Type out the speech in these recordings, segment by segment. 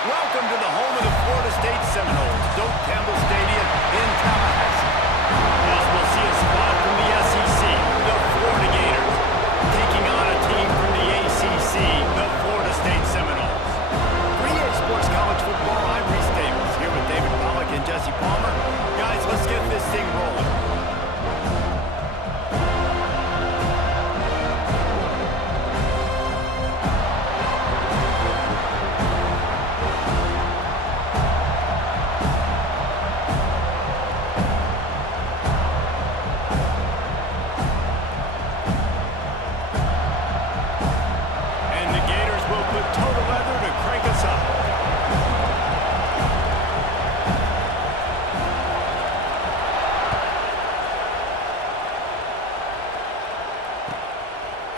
Welcome to the home of the Florida State Seminoles, Doak Campbell Stadium in Tallahassee. As we'll see a squad from the SEC, the Florida Gators, taking on a team from the ACC, the Florida State Seminoles. For EA Sports College Football, I'm Reese Davis, here with David Pollack and Jesse Palmer. Guys, let's get this thing rolling.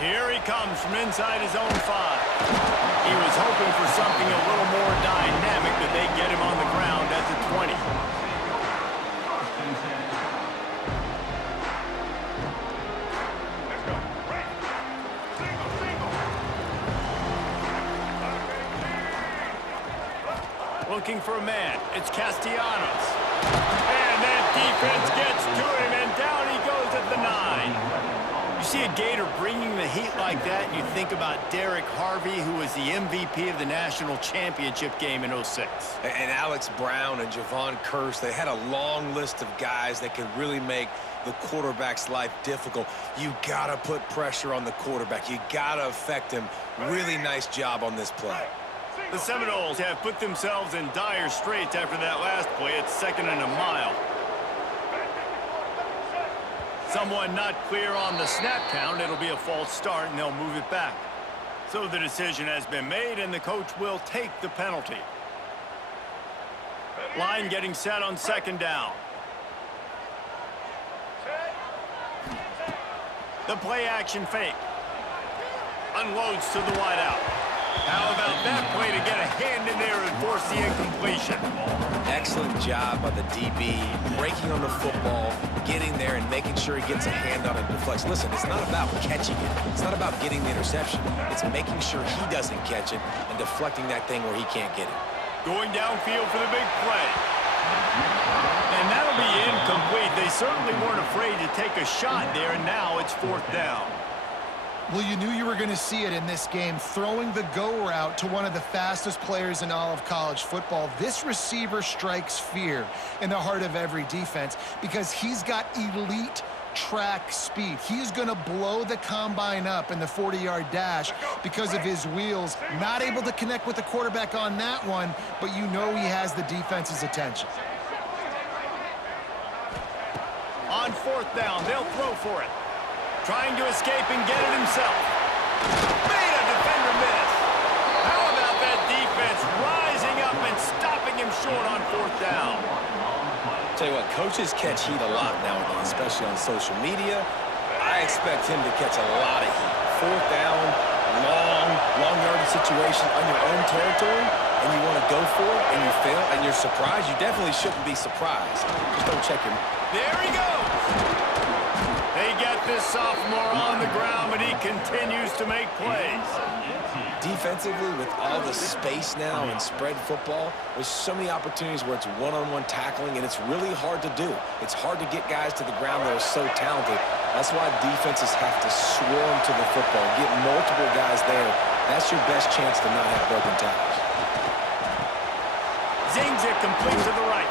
Here he comes from inside his own 5. He was hoping for something a little more dynamic, but they get him on the ground at the 20. Looking for a man. It's Castellanos. And that defense gets to him, and down he goes at the 9. You see a Gator bringing the heat like that, and you think about Derek Harvey, who was the MVP of the national championship game in '06. And Alex Brown and Javon Curse, they had a long list of guys that could really make the quarterback's life difficult. You gotta put pressure on the quarterback. You gotta affect him. Really nice job on this play. The Seminoles have put themselves in dire straits after that last play. It's 2nd and a mile. Someone not clear on the snap count. It'll be a false start, and they'll move it back. So the decision has been made, and the coach will take the penalty. Line getting set on 2nd down. The play action fake. Unloads to the wideout. How about that play to get a hand in there and force the incompletion? Excellent job by the DB, breaking on the football, getting there and making sure he gets a hand on it and deflects. Listen, it's not about catching it. It's not about getting the interception. It's making sure he doesn't catch it and deflecting that thing where he can't get it. Going downfield for the big play. And that'll be incomplete. They certainly weren't afraid to take a shot there, and now it's 4th down. Well, you knew you were going to see it in this game, throwing the go route to one of the fastest players in all of college football. This receiver strikes fear in the heart of every defense because he's got elite track speed. He's going to blow the combine up in the 40-yard dash because of his wheels. Not able to connect with the quarterback on that one, but you know he has the defense's attention. On 4th down, they'll throw for it. Trying to escape and get it himself. Made a defender miss. How about that defense rising up and stopping him short on 4th down? Tell you what, coaches catch heat a lot nowadays, especially on social media. I expect him to catch a lot of heat. 4th down, long yardage situation on your own territory, and you want to go for it, and you fail, and you're surprised. You definitely shouldn't be surprised. Just don't check him. There he goes. They get this sophomore on the ground, but he continues to make plays. Defensively, with all the space now in spread football, there's so many opportunities where it's one-on-one tackling, and it's really hard to do. It's hard to get guys to the ground that are so talented. That's why defenses have to swarm to the football, get multiple guys there. That's your best chance to not have broken tackles. Zings it complete to the right.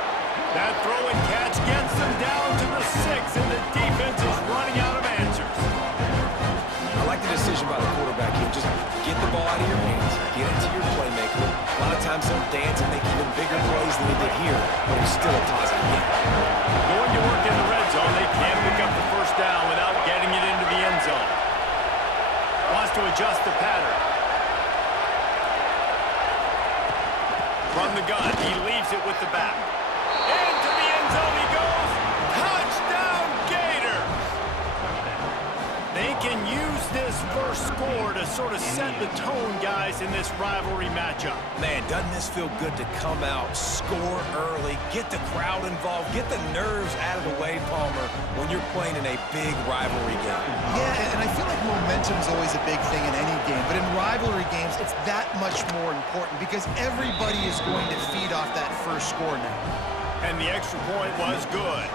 That throw and catch gets them down to the 6, and the defense is running out of answers. I like the decision by the quarterback here. Just get the ball out of your hands, get it to your playmaker. A lot of times they'll dance and make even bigger plays than they did here, but it's still a positive game. Going to work in the red zone, they can't pick up the 1st down without getting it into the end zone. Wants to adjust the pattern. From the gun, he leaves it with the back. Into the end zone he goes. Touchdown, Gators! They can use this first score to sort of set the tone, guys, in this rivalry matchup. Man, doesn't this feel good to come out, score early, get the crowd involved, get the nerves out of the way, Palmer, when you're playing in a big rivalry game? Yeah, and I feel like momentum's always a big thing in any game, but in rivalry games, it's that much more important because everybody is going to feed off that first score now. And the extra point was good.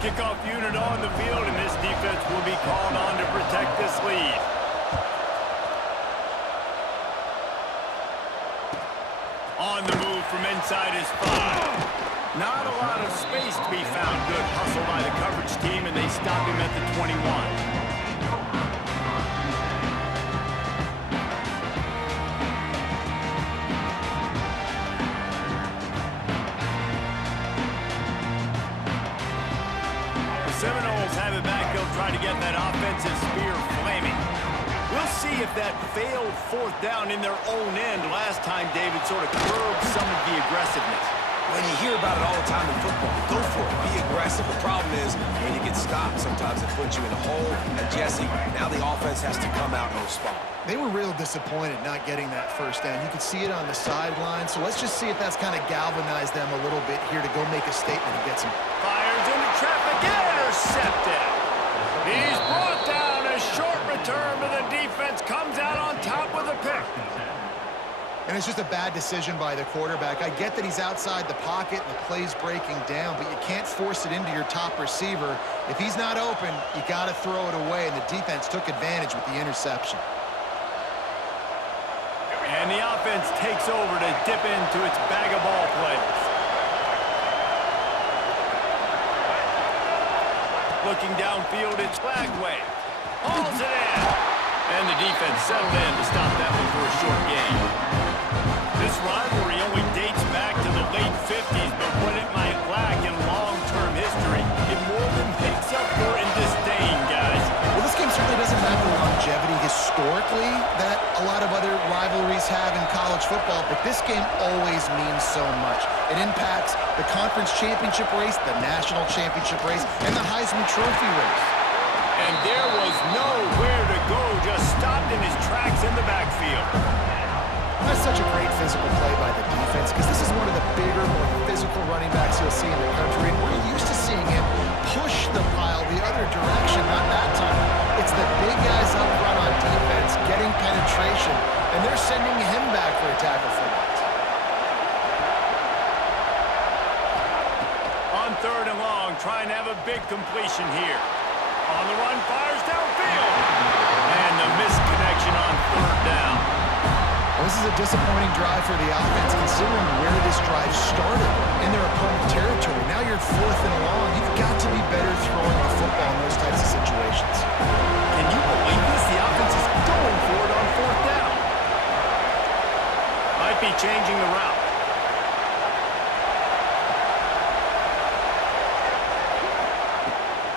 Kickoff unit on the field, and this defense will be called on to protect this lead. On the move from inside his 5. Not a lot of space to be found. Good hustle by the coverage team, and they stop him at the 21. Seminoles have it back. They'll try to get that offensive spear flaming. We'll see if that failed fourth down in their own end last time, David, sort of curbed some of the aggressiveness. When you hear about it all the time in football, go for it, be aggressive. The problem is when you get stopped, sometimes it puts you in a hole. And Jesse, now the offense has to come out and respond. They were real disappointed not getting that first down. You could see it on the sideline, so let's just see if that's kind of galvanized them a little bit here to go make a statement and get some. Fires into traffic, intercepted. He's brought down. A short return, but the defense comes out on top with a pick. And it's just a bad decision by the quarterback. I get that he's outside the pocket and the play's breaking down, but you can't force it into your top receiver. If he's not open, you got to throw it away, and the defense took advantage with the interception. And the offense takes over to dip into its bag of ball plays. Looking downfield, it's Flagway. Hauls it in. And the defense settled in to stop that one for a short gain. This rivalry only dates back to the late 50s, but what it might lack in long-term history, it more than makes up for in disdain, guys. Well, this game certainly doesn't have the longevity historically that a lot of other rivalries have in college football, but this game always means so much. It impacts the conference championship race, the national championship race, and the Heisman Trophy race. And there was nowhere to go, just stopped in his tracks in the backfield. That's such a great physical play by the defense because this is one of the bigger, more physical running backs you'll see in the country, and we're used to seeing him push the pile the other direction. Not that time. It's the big guys up front on defense getting penetration, and they're sending him back for a tackle for loss. On third and long, trying to have a big completion here. On the run, fires downfield. And the misconnection on third down. Well, this is a disappointing drive for the offense considering where this drive started in their opponent territory. Now you're fourth and long. You've got to be better throwing the football in those types of situations. Can you believe this? The offense is going for it on fourth down. Might be changing the route.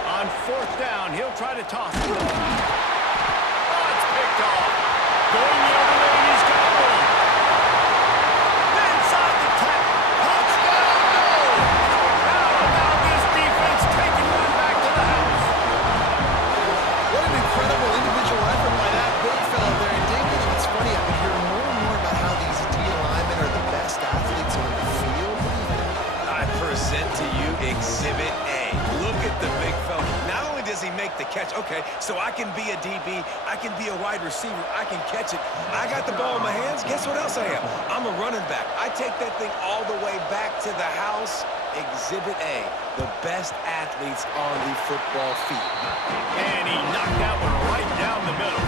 On fourth down, he'll try to toss it. Oh, it's picked off. Going the other way, and he's got one. Inside the 10. Touchdown, no! Now this defense taking one back to the house. What an incredible individual effort by that big fella there. And David, it's funny, I've been hearing more and more about how these D linemen are the best athletes on the field. I present to you Exhibit A. Look at the big fella. Not only does he make the catch, okay, so I can be a DB, I can be a wide receiver, I can catch it. I got the ball in my hands. Guess what else I am? I'm a running back. I take that thing all the way back to the house. Exhibit A, the best athletes on the football field. And he knocked that one right down the middle.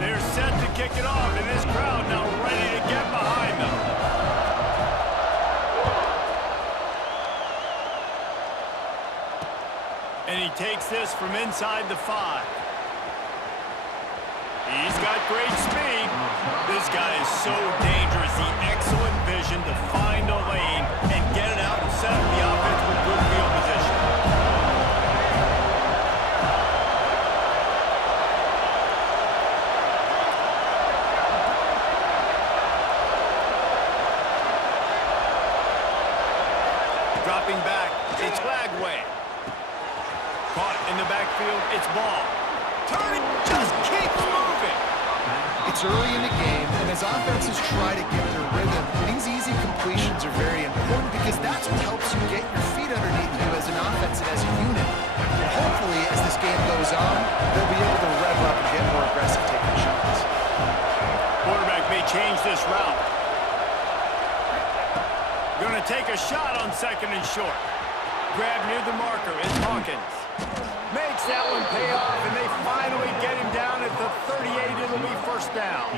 They're set to kick it off, and this crowd now ready to get behind them. And he takes this from inside the 5. He's got great speed. This guy is so dangerous. The excellent vision to find a lane and get it out and set up the offense with good field position. way. Caught in the backfield, it's ball. Turning, just keeps moving. It's early in the game, and as offenses try to get their rhythm, these easy completions are very important because that's what helps you get your feet underneath you as an offense and as a unit. And hopefully, as this game goes on, they'll be able to rev up and get more aggressive taking shots. Quarterback may change this route. Going to take a shot on 2nd and short. Grab near the marker is Hawkins. Makes that one pay off, and they finally get him down at the 38. It'll be first down.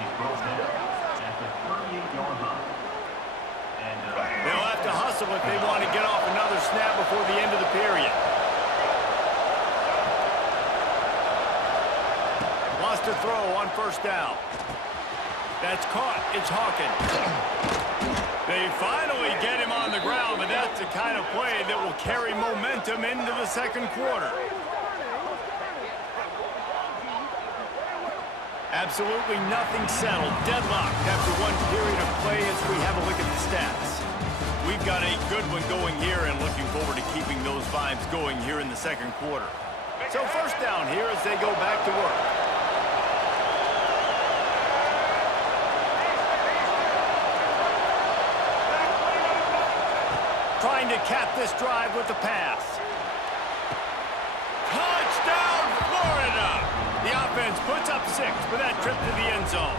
They'll have to hustle if they want to get off another snap before the end of the period. Lost a throw on first down. That's caught. It's Hawkins. They finally get him on the ground, but that's the kind of play that will carry momentum into the second quarter. Absolutely nothing settled. Deadlocked after one period of play as we have a look at the stats. We've got a good one going here and looking forward to keeping those vibes going here in the second quarter. So first down here as they go back to work. Trying to cap this drive with the pass. Touchdown, Florida! The offense puts up 6 for that trip to the end zone.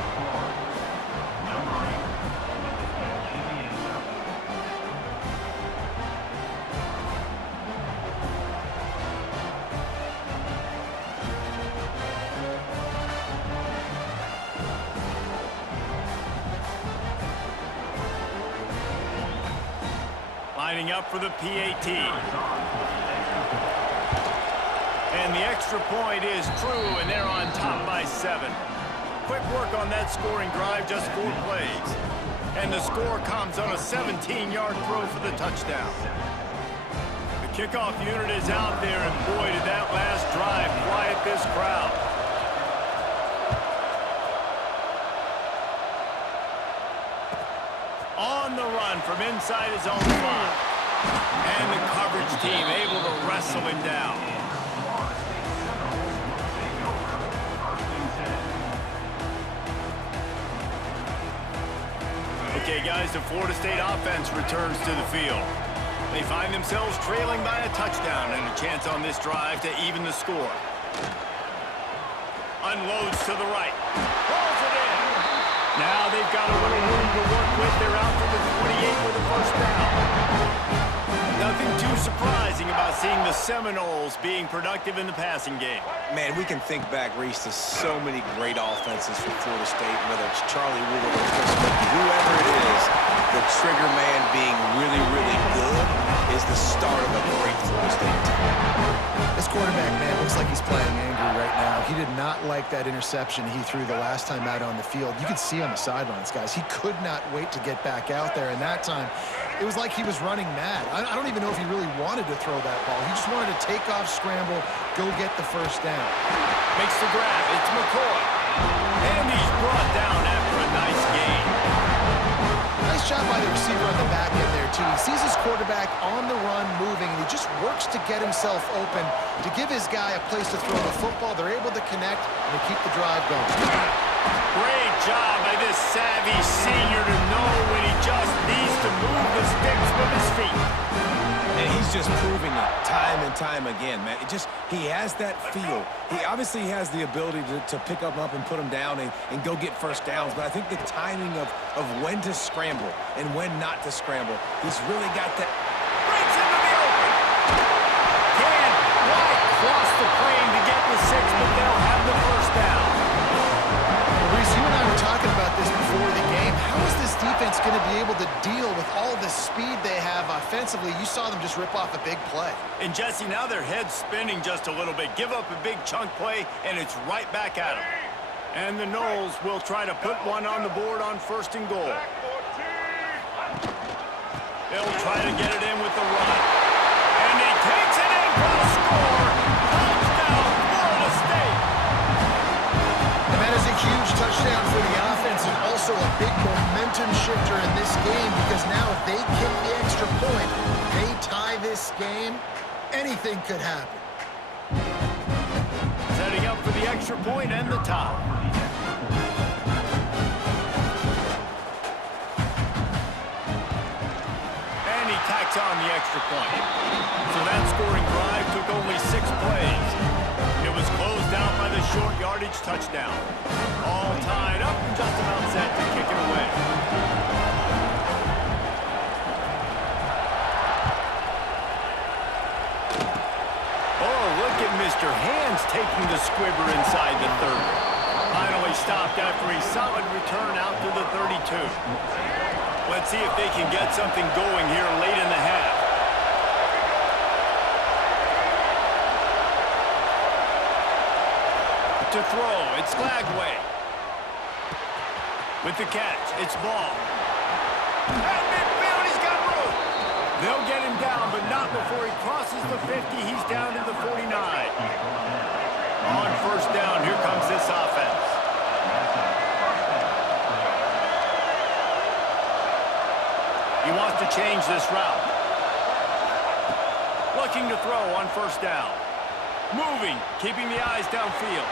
Lining up for the PAT. And the extra point is true, and they're on top by 7. Quick work on that scoring drive, just 4 plays. And the score comes on a 17-yard throw for the touchdown. The kickoff unit is out there, and boy, did that last drive quiet this crowd. On the run from inside his own 5. And the coverage team able to wrestle him down. Okay, guys, the Florida State offense returns to the field. They find themselves trailing by a touchdown and a chance on this drive to even the score. Unloads to the right. Pulls it in. Now they've got a little room to work with. They're out to the 28 with a first down. Nothing too surprising about seeing the Seminoles being productive in the passing game. Man, we can think back, Reese, to so many great offenses for Florida State, whether it's Charlie Woodard or Chris Mickey, whoever it is, the trigger man being really, really good is the start of a great Florida State team. This quarterback, man, looks like he's playing angry right now. He did not like that interception he threw the last time out on the field. You could see on the sidelines, guys. He could not wait to get back out there, and that time, it was like he was running mad. I don't even know if he really wanted to throw that ball. He just wanted to take off, scramble, go get the first down. Makes the grab. It's McCoy. And he's brought down after a nice gain. Nice job by the receiver on the back end there, too. He sees his quarterback on the run moving, and he just works to get himself open to give his guy a place to throw the football. They're able to connect, and they keep the drive going. Great job by this savvy senior to know when he just needs to move the sticks with his feet. And he's just proving it time and time again, man. He has that feel. He obviously has the ability to pick them up and put them down and go get first downs, but I think the timing of when to scramble and when not to scramble, he's really got that. Breaks into the open. Can't quite cross the plane to get the 6, but they'll have the first down. Reese, you and I were talking about this before the game. How is this defense going to be able to deal with all the speed they have offensively? You saw them just rip off a big play. And Jesse, now their head's spinning just a little bit. Give up a big chunk play, and it's right back at them. And the Noles will try to put one on the board on 1st and goal. They'll try to get it in with the run. And he takes it in for the score. Touchdown, Florida State. And that is a huge touchdown for the offense and also a big momentum shifter in this game because now if they kick the extra point, they tie this game, anything could happen. Setting up for the extra point and the tie. And he tacks on the extra point. So that scoring drive took only 6 plays. It was closed out by the short yardage touchdown. All tied up and just about set to kick it away. Oh, look at Mr. Hands taking the squibber inside the 30. Finally stopped after a solid return out to the 32. Let's see if they can get something going here late in the half. To throw, it's Lagway. With the catch, it's Ball. At midfield, he's got room. They'll get him down, but not before he crosses the 50. He's down to the 49. On first down, here comes this offense. He wants to change this route. Looking to throw on first down. Moving, keeping the eyes downfield.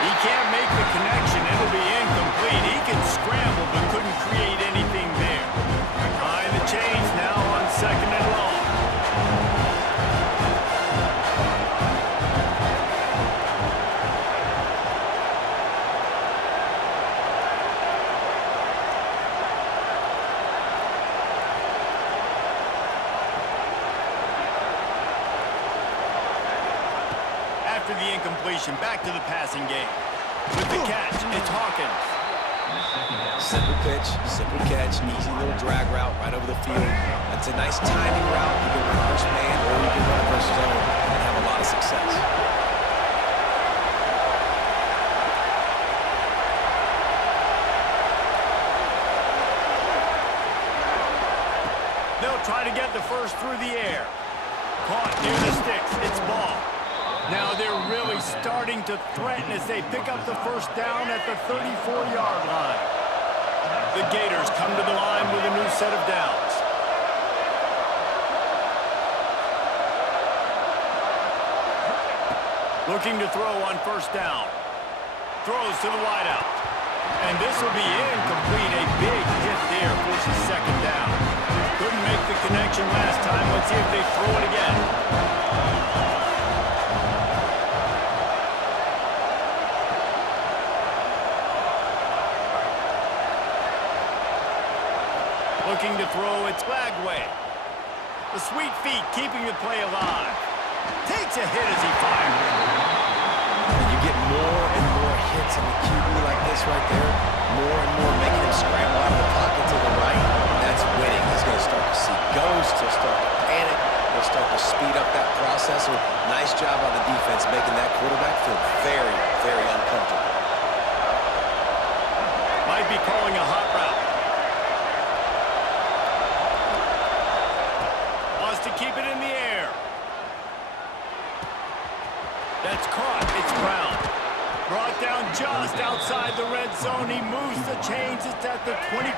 He can't make the connection. It'll be incomplete. He can scramble, but couldn't create anything there. Behind the chains now on second and long. After the incompletion, back to the passing game. With the catch, it's Hawkins. Simple pitch, simple catch, easy little drag route right over the field. It's a nice timing route. You can run versus man or you can run versus zone and have a lot of success. They'll try to get the first through the air. Caught near the sticks. It's Ball. Now they're really starting to threaten as they pick up the first down at the 34-yard line. The Gators come to the line with a new set of downs. Looking to throw on first down. Throws to the wideout. And this will be incomplete. A big hit there forces second down. Couldn't make the connection last time. Let's see if they throw it again. Looking to throw, it's Lagway. The sweet feet keeping the play alive. Takes a hit as he fires. You get more and more hits in the QB like this right there, more and more making him scramble out of the pocket to the right. That's winning. He's going to start to see ghosts. He'll start to panic. He'll start to speed up that process. So nice job on the defense making that quarterback feel very, very uncomfortable. Might be calling a hot route. To keep it in the air. That's caught. It's Brown. Brought down just outside the red zone. He moves the chains. It's at the 22.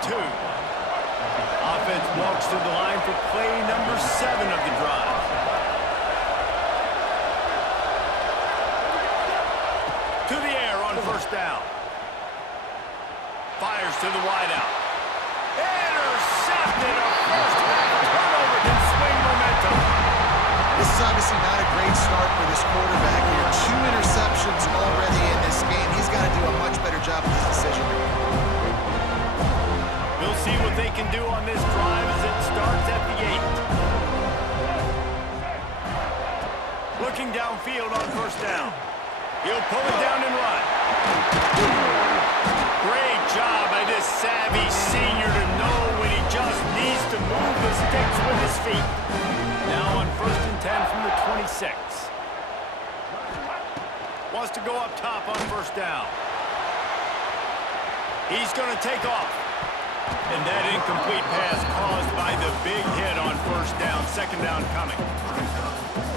Offense walks to the line for play number 7 of the drive. To the air on first down. Fires to the wideout. Intercepted. A first half turnover can swing momentum. This is obviously not a great start for this quarterback here. 2 interceptions already in this game. He's got to do a much better job with his decision making. We'll see what they can do on this drive as it starts at the 8. Looking downfield on first down. He'll pull it down and run. Great job by this savvy senior to know when he just needs to move the sticks with his feet. Now on first and 10 from the 26. Wants to go up top on first down. He's going to take off. And that incomplete pass caused by the big hit on first down. Second down coming.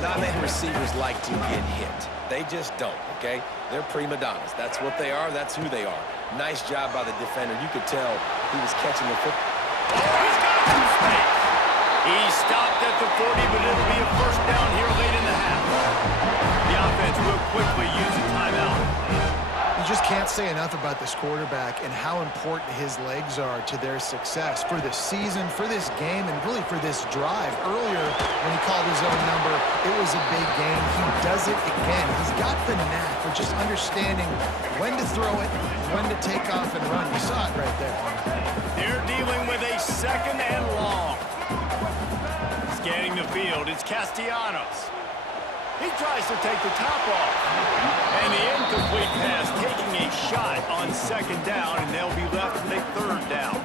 Not many receivers like to get hit. They just don't, okay? They're prima donnas. That's what they are. That's who they are. Nice job by the defender. You could tell he was catching the football. Oh, he's got some space. He stopped at the 40, but it'll be a first down here late in the half. The offense will quickly use a timeout. You just can't say enough about this quarterback and how important his legs are to their success for this season, for this game, and really for this drive. Earlier, when he called his own number, it was a big game. He does it again. He's got the knack for just understanding when to throw it, when to take off and run. You saw it right there. They're dealing with a second and long. Scanning the field, it's Castellanos. He tries to take the top off. And the incomplete pass taking a shot on second down, and they'll be left with a third down.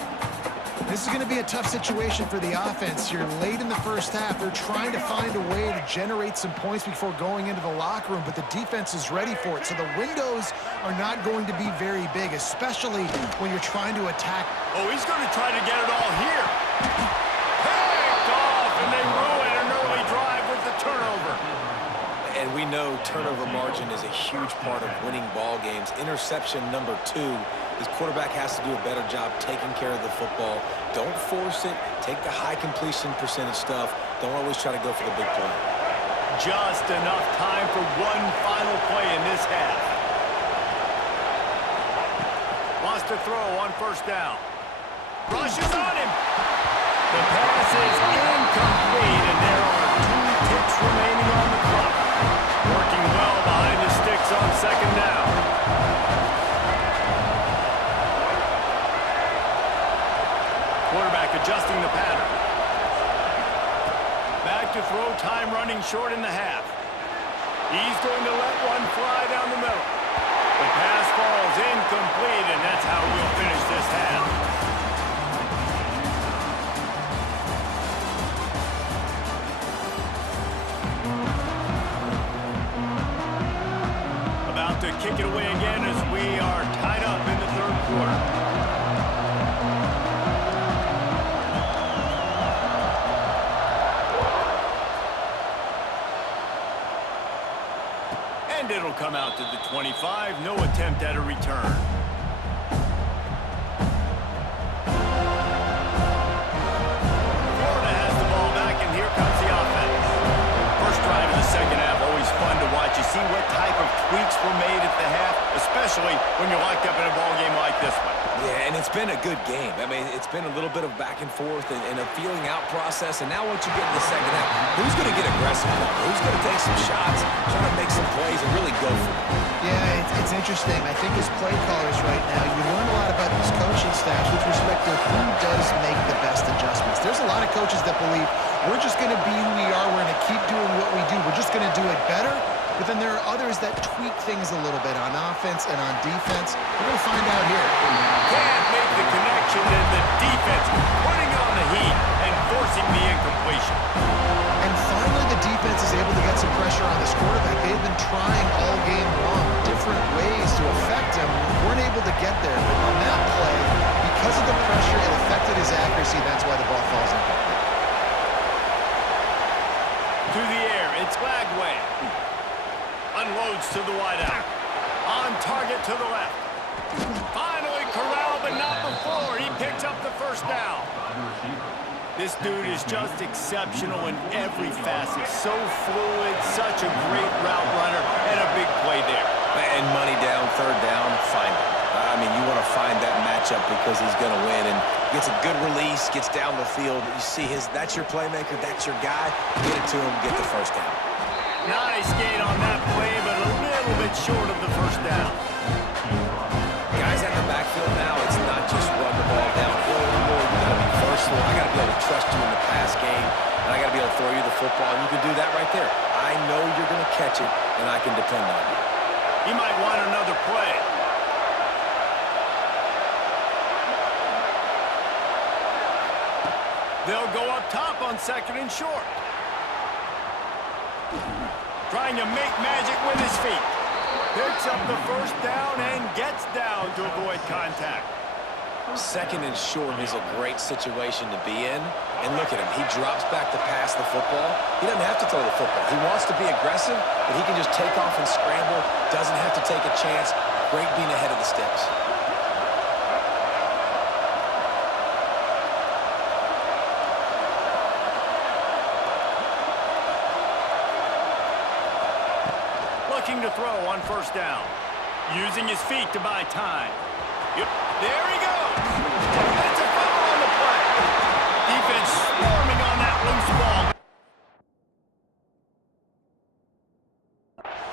This is going to be a tough situation for the offense here. Late in the first half, they're trying to find a way to generate some points before going into the locker room, but the defense is ready for it. So the windows are not going to be very big, especially when you're trying to attack. Oh, he's going to try to get it all here. Picked off, and they ruin an early drive with the turnover. And we know turnover margin is a huge part of winning ball games. Interception number 2. His quarterback has to do a better job taking care of the football. Don't force it. Take the high completion percentage stuff. Don't always try to go for the big play. Just enough time for one final play in this half. Wants to throw on first down. Rushes on him. The pass is incomplete, and there are 2 ticks remaining on the clock. Working well behind the sticks on second down. Quarterback adjusting the pattern. Back to throw, time running short in the half. He's going to let one fly down the middle. The pass falls incomplete, and that's how we'll finish this half. To kick it away again as we are tied up in the third quarter. And it'll come out to the 25. No attempt at a return. Florida has the ball back, and here comes the offense. First drive of the second half, always fun to watch. You see what type of tweaks were made at the half, especially when you're locked up in a ball game like this one. Yeah, and it's been a good game. I mean, it's been a little bit of back and forth and a feeling out process. And now once you get in the second half, who's going to get aggressive now? Who's going to take some shots, try to make some plays, and really go for it? Yeah, it's interesting. I think as play callers right now, you learn a lot about these coaching staffs with respect to who does make the best adjustments. There's a lot of coaches that believe we're just going to be who we are. We're going to keep doing what we do. We're just going to do it better. But then there are others that tweak things a little bit on offense and on defense. We're going to find out here. Can't make the connection, and the defense putting on the heat and forcing the incompletion. And finally, the defense is able to get some pressure on this quarterback. They've been trying all game long, different ways to affect him. Weren't able to get there. But on that play, because of the pressure, it affected his accuracy. That's why the ball falls incomplete. To the air, it's Lagway. Unloads to the wideout. On target to the left. Finally corralled, but not before. He picks up the first down. This dude is just exceptional in every facet. So fluid, such a great route runner, and a big play there. And money down, third down, find it. I mean, you want to find that matchup because he's going to win. And gets a good release, gets down the field. You see that's your playmaker, that's your guy. Get it to him, get the first down. Nice gain on that play, but a little bit short of the first down. Guys at the backfield now, it's not just run the ball downhill anymore. You got to be versatile. I got to be able to trust you in the pass game, and I got to be able to throw you the football, and you can do that right there. I know you're going to catch it, and I can depend on you. He might want another play. They'll go up top on second and short. Trying to make magic with his feet. Picks up the first down and gets down to avoid contact. Second and short is a great situation to be in. And look at him. He drops back to pass the football. He doesn't have to throw the football. He wants to be aggressive, but he can just take off and scramble. Doesn't have to take a chance. Great being ahead of the sticks. Looking to throw on first down. Using his feet to buy time. Yep, there he goes. That's a fumble on the play. Defense swarming on that loose ball.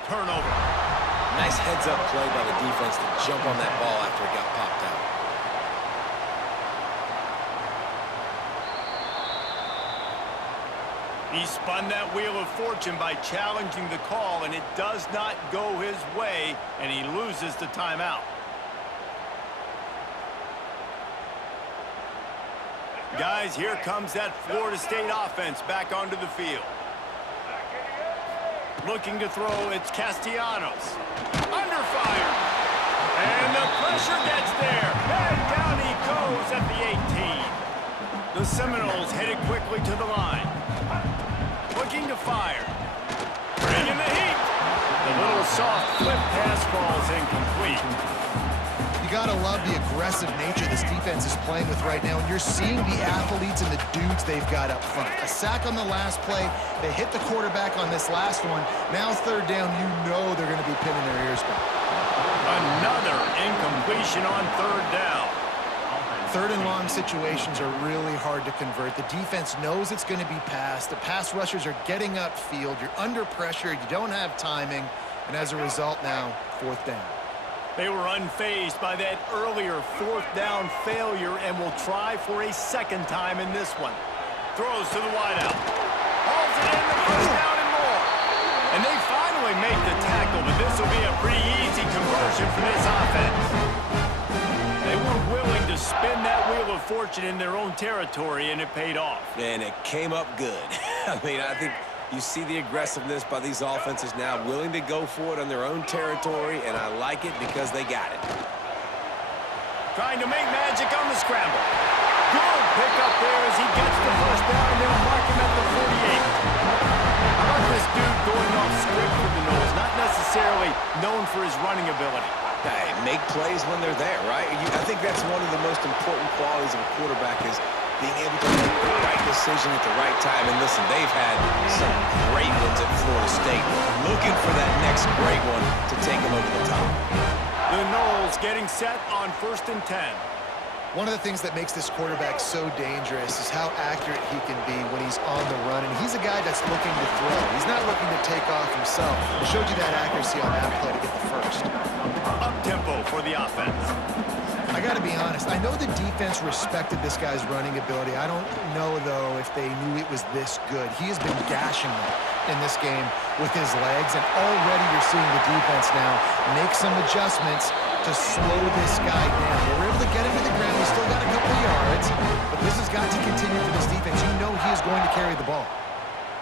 Turnover. Nice heads-up play by the defense to jump on that ball after it got popped out. He spun that wheel of fortune by challenging the call, and it does not go his way, and he loses the timeout. Guys, here comes that Florida State offense back onto the field. Looking to throw, it's Castellanos. Under fire. And the pressure gets there. And down he goes at the 18. The Seminoles headed quickly to the line. Looking to fire. Bringing the heat. The little soft flip pass falls incomplete. You got to love the aggressive nature this defense is playing with right now, and you're seeing the athletes and the dudes they've got up front. A sack on the last play. They hit the quarterback on this last one. Now third down, you know they're going to be pinning their ears back. Another incompletion on third down. Third and long situations are really hard to convert. The defense knows it's going to be passed. The pass rushers are getting upfield. You're under pressure. You don't have timing. And as a result now, fourth down. They were unfazed by that earlier fourth down failure and will try for a second time in this one. Throws to the wideout. Hauls it in, the first down and more. And they finally make the tackle, but this will be a pretty easy conversion for this offense. They were willing to spin that wheel of fortune in their own territory, and it paid off. And it came up good. I mean, I think you see the aggressiveness by these offenses now, willing to go for it on their own territory, and I like it because they got it. Trying to make magic on the scramble. Good pick up there as he gets the first down, and they'll mark him at the 48. I like this dude going off script for the Noles, not necessarily known for his running ability. Hey, make plays when they're there, right? I think that's one of the most important qualities of a quarterback is being able to make the right decision at the right time. And listen, they've had some great ones at Florida State. Looking for that next great one to take them over the top. The Noles getting set on 1st and 10. One of the things that makes this quarterback so dangerous is how accurate he can be when he's on the run. And he's a guy that's looking to throw. He's not looking to take off himself. He showed you that accuracy on that play to get the first. Up-tempo for the offense. I got to be honest. I know the defense respected this guy's running ability. I don't know, though, if they knew it was this good. He has been gashing them in this game with his legs. And already you're seeing the defense now make some adjustments to slow this guy down. They were able to get him to the ground. He's still got a couple of yards, but this has got to continue for this defense. You know he is going to carry the ball.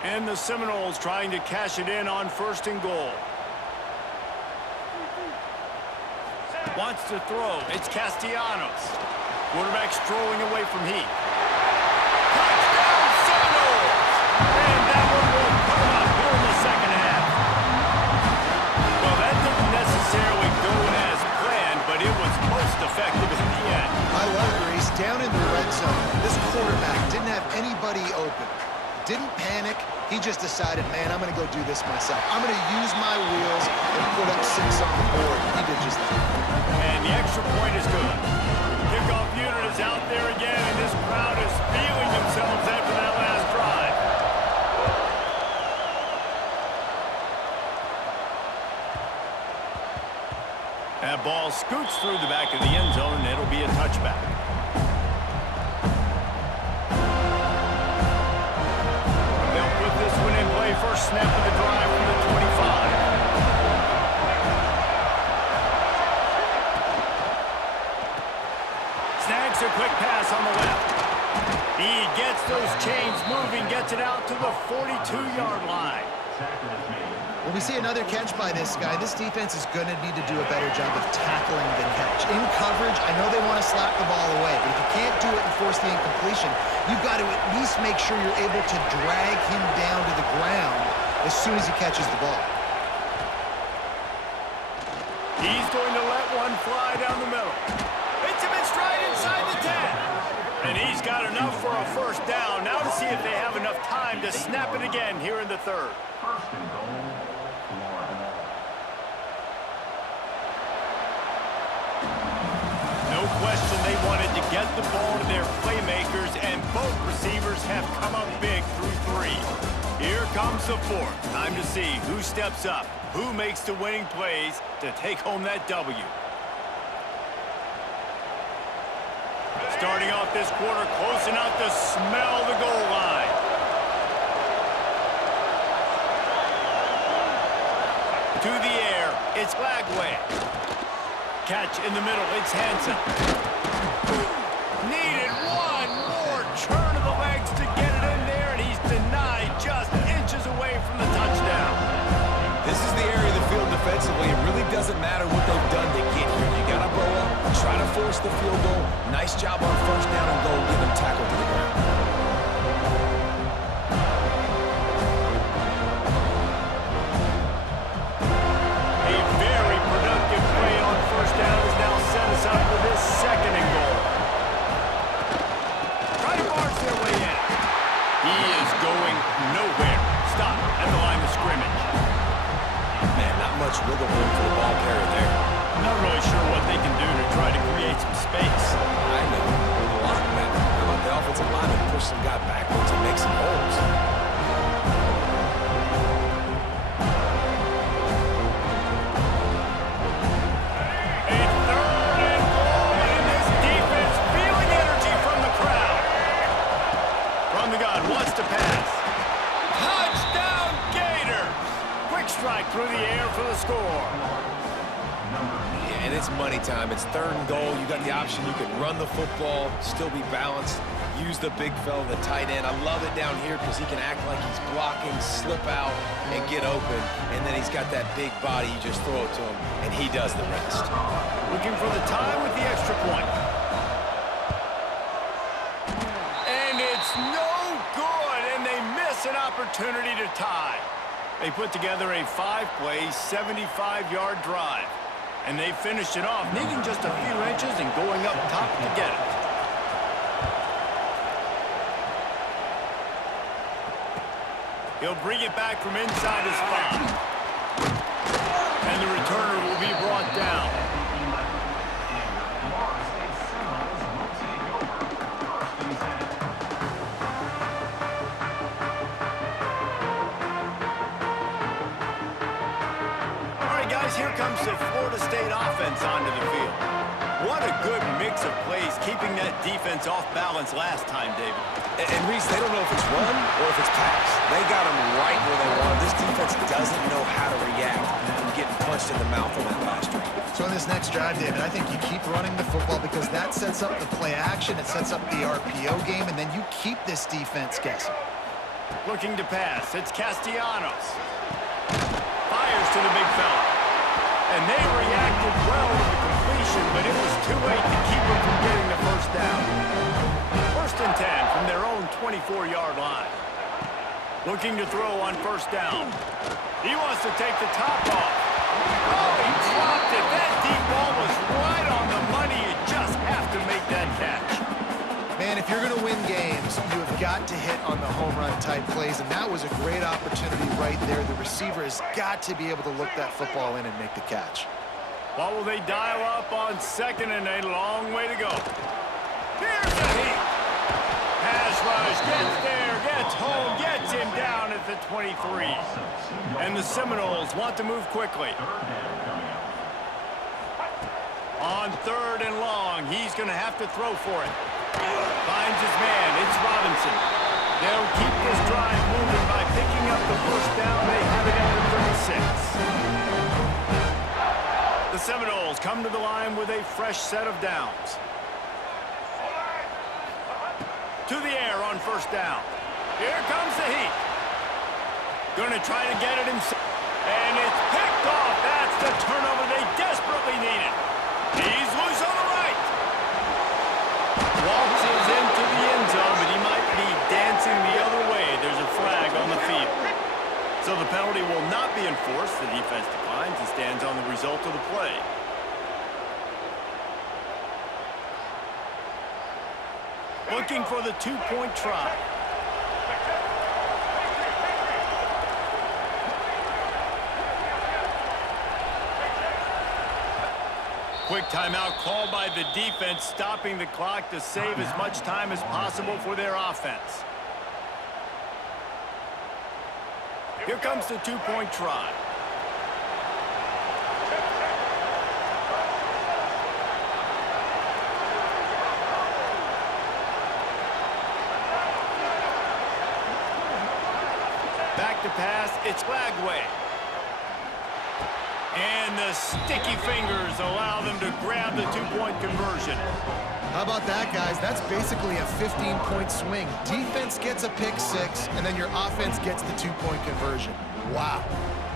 And the Seminoles trying to cash it in on 1st and goal. Wants to throw. It's Castellanos. Quarterback strolling away from Heat. Touchdown Seminoles! And that one will come up here in the second half. Well, that didn't necessarily go as planned, but it was most effective in the end. I love Grace. Down in the red zone, this quarterback didn't have anybody open. Didn't panic. He just decided, man, I'm going to go do this myself. I'm going to use my wheels and put up 6 on the board. He did just that. And the extra point is good. Kickoff unit is out there again, and this crowd is feeling themselves after that last drive. That ball scoots through the back of the end zone, and it'll be a touchback. They'll put this one in play. First snap of the drive from the 25. Snags a quick pass on the left. He gets those chains moving, gets it out to the 42-yard line. When we see another catch by this guy, this defense is going to need to do a better job of tackling the catch. In coverage, I know they want to slap the ball away, but if you can't do it and force the incompletion, you've got to at least make sure you're able to drag him down to the ground as soon as he catches the ball. He's going to let one fly down the middle. Hits him in stride inside the 10. And he's got enough for a first down. Now to see if they have enough time to snap it again here in the third. question. They wanted to get the ball to their playmakers, and both receivers have come up big through 3. Here comes the 4th. Time to see who steps up, who makes the winning plays to take home that W. Starting off this quarter close enough to smell the goal line. To the air, it's Lagway. Catch in the middle, it's Hansen. Needed one more turn of the legs to get it in there, and he's denied just inches away from the touchdown. This is the area of the field defensively. It really doesn't matter what they've done to get here. You got to bow up, try to force the field goal. Nice job on first down and goal, get them tackled to the ground. A very productive play on first down has now set us up with this 2nd and goal. Try to march their way in. He is going nowhere. Stop at the line of scrimmage. Man, not much wiggle room for the ball carrier there. I'm not really sure what they can do to try to create some space. I know. A lot, man. How about the offensive lineman push some guy backwards and make some holes? A 3rd and goal, and this defense feeling energy from the crowd. From the gun, wants to pass. Touchdown Gators! Quick strike through the air for the score. And it's money time. It's 3rd and goal. You got the option. You can run the football, still be balanced, use the big fella, the tight end. I love it down here because he can act like he's blocking, slip out, and get open. And then he's got that big body. You just throw it to him, and he does the rest. Looking for the tie with the extra point. And it's no good, and they miss an opportunity to tie. They put together a 5-play, 75-yard drive. And they finished it off, needing just a few inches and going up top to get it. He'll bring it back from inside his 5. And the returner will be brought down. Here comes the Florida State offense onto the field. What a good mix of plays, keeping that defense off balance last time, David. And Reese, they don't know if it's run or if it's pass. They got them right where they want. This defense doesn't know how to react from getting punched in the mouth on that last drive. So in this next drive, David, I think you keep running the football because that sets up the play action, it sets up the RPO game, and then you keep this defense guessing. Looking to pass, it's Castellanos. Fires to the big fella. And they reacted well to the completion, but it was too late to keep them from getting the first down. 1st and 10 from their own 24-yard line. Looking to throw on first down. He wants to take the top off. Oh, he dropped it. That deep ball was right on the money. You just have to make that catch. Man, if you're going to win games, you have got to hit on the home run type plays, and that was a great opportunity right there. The receiver has got to be able to look that football in and make the catch. What will they dial up on 2nd and a long way to go? Here's the heat. Pass rush, gets there, gets home, gets him down at the 23. And the Seminoles want to move quickly. On 3rd and long, he's going to have to throw for it. Finds his man, it's Robinson. They'll keep this drive moving by picking up the first down. They have it at the 36. The Seminoles come to the line with a fresh set of downs. To the air on first down. Here comes the heat. Going to try to get it himself. And it's picked off. That's the turnover they desperately needed. He's loose on the right. Waltzes into the end zone, but he might be dancing the other way. There's a flag on the field. So the penalty will not be enforced. The defense declines and stands on the result of the play. Looking for the 2-point try. Quick timeout called by the defense, stopping the clock to save as much time as possible for their offense. Here comes the two-point try. Back to pass, it's Lagway. And the sticky fingers allow them to grab the two-point conversion. How about that, guys? That's basically a 15-point swing. Defense gets a pick six, and then your offense gets the two-point conversion. Wow.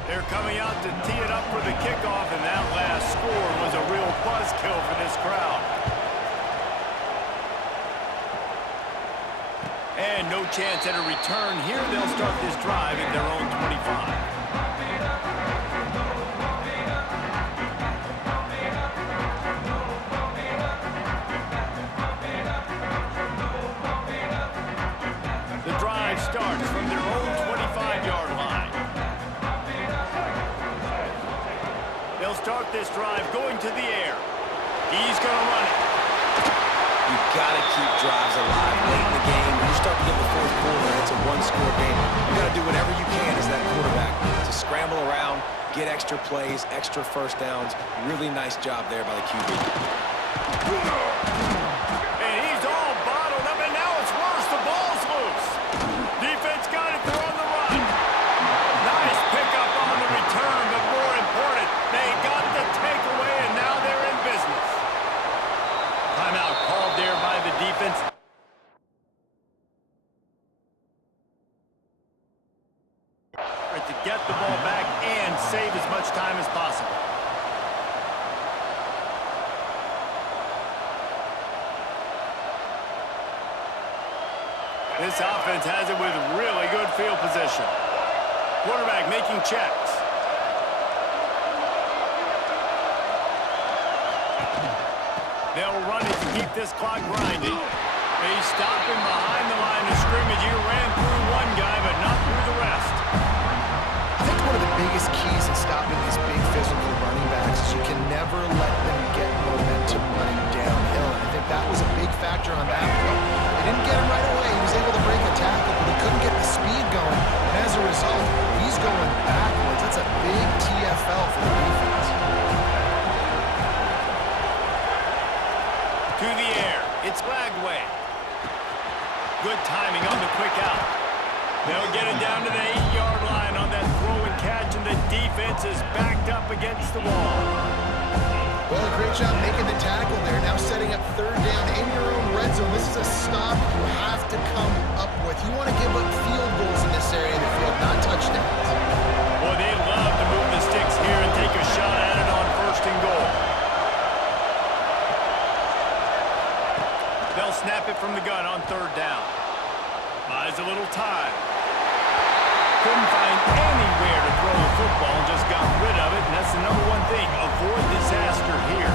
They're coming out to tee it up for the kickoff, and that last score was a real buzzkill for this crowd. And no chance at a return here. They'll start this drive at their own 25. Starts from their own 25-yard line. They'll start this drive going to the air. He's going to run it. You've got to keep drives alive late in the game. When you start to get in the fourth quarter, it's a one-score game. You got to do whatever you can as that quarterback to scramble around, get extra plays, extra first downs. Really nice job there by the QB. And he's all bottled up, and now it's worse. The ball's loose. Defense got it, they're on the run. Nice pickup on the return, but more important, they got the takeaway, and now they're in business. Timeout called there by the defense. To get the ball back and save as much time as possible. This offense has it with really good field position. Quarterback making checks. They'll run it to keep this clock grinding. They stop him behind the line of scrimmage. He ran through one guy, but not through the rest. I think one of the biggest keys in stopping these big physical running backs is you can never let them get momentum running downhill. I think that was a big factor on that play. They didn't get him right away. He was able to break a tackle, but he couldn't get the speed going. And as a result, he's going backwards. That's a big TFL for the defense. To the air, it's Lagway. Good timing on the quick out. They'll get it down to the 8-yard line on that throw and catch, and the defense is backed up against the wall. Well, a great job making the tackle there. Now setting up third down in your own red zone. This is a stop you have to come up with. You want to give up field goals in this area of the field, not touchdowns. Boy, they love to move the sticks here and take a shot at it on first and goal. They'll snap it from the gun on third down. Buys a little time. Couldn't find anywhere to throw the football, just got rid of it, and that's the number one thing. Avoid disaster here.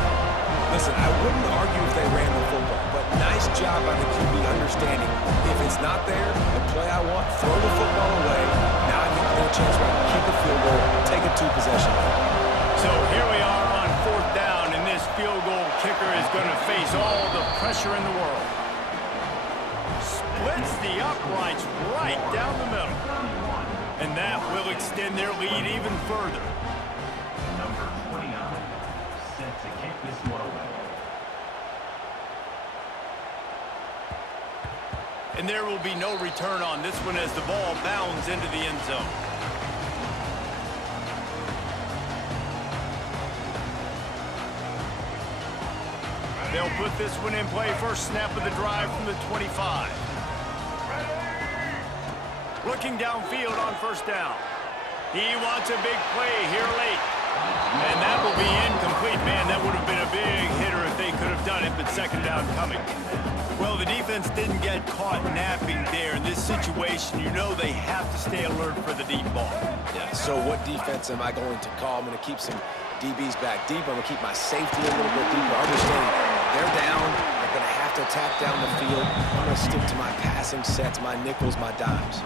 Listen, I wouldn't argue if they ran the football, but nice job by the QB understanding. If it's not there, the play I want, throw the football away. Now I get no chance to keep the field goal, take a two-possession. So here we are on fourth down, and this field goal kicker is going to face all the pressure in the world. Splits the uprights right down the middle. And that will extend their lead even further. Number 29, set to kick this one away. And there will be no return on this one as the ball bounds into the end zone. They'll put this one in play. First snap of the drive from the 25. Looking downfield on first down. He wants a big play here late. And that will be incomplete. Man, that would have been a big hitter if they could have done it, but second down coming. Well, the defense didn't get caught napping there. In this situation, you know they have to stay alert for the deep ball. Yeah, so what defense am I going to call? I'm going to keep some DBs back deep. I'm going to keep my safety a little bit deeper. Understanding they're down. They're going to have to attack down the field. I'm going to stick to my passing sets, my nickels, my dimes.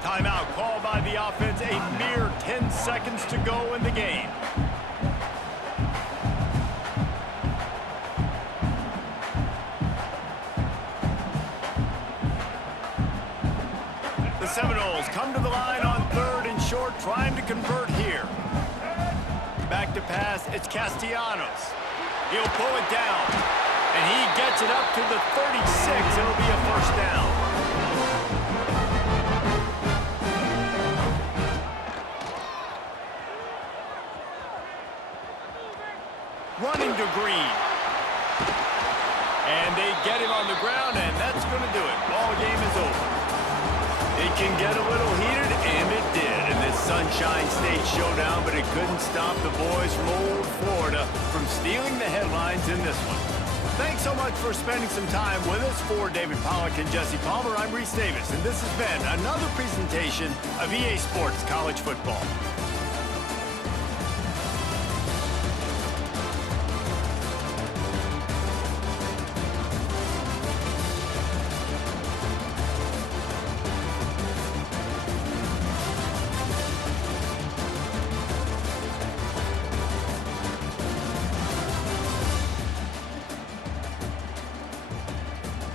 Timeout called by the offense. A mere 10 seconds to go in the game. The Seminoles come to the line on 3rd and short, trying to convert here. Back to pass, it's Castellanos. He'll pull it down, and he gets it up to the 36. It'll be a first down. Running to Green. And they get him on the ground, and that's going to do it. Ball game is over. It can get a little heated, and it did in this Sunshine State showdown, but it couldn't stop the boys from old Florida from stealing the headlines in this one. Thanks so much for spending some time with us. For David Pollack and Jesse Palmer, I'm Reese Davis, and this has been another presentation of EA Sports College Football.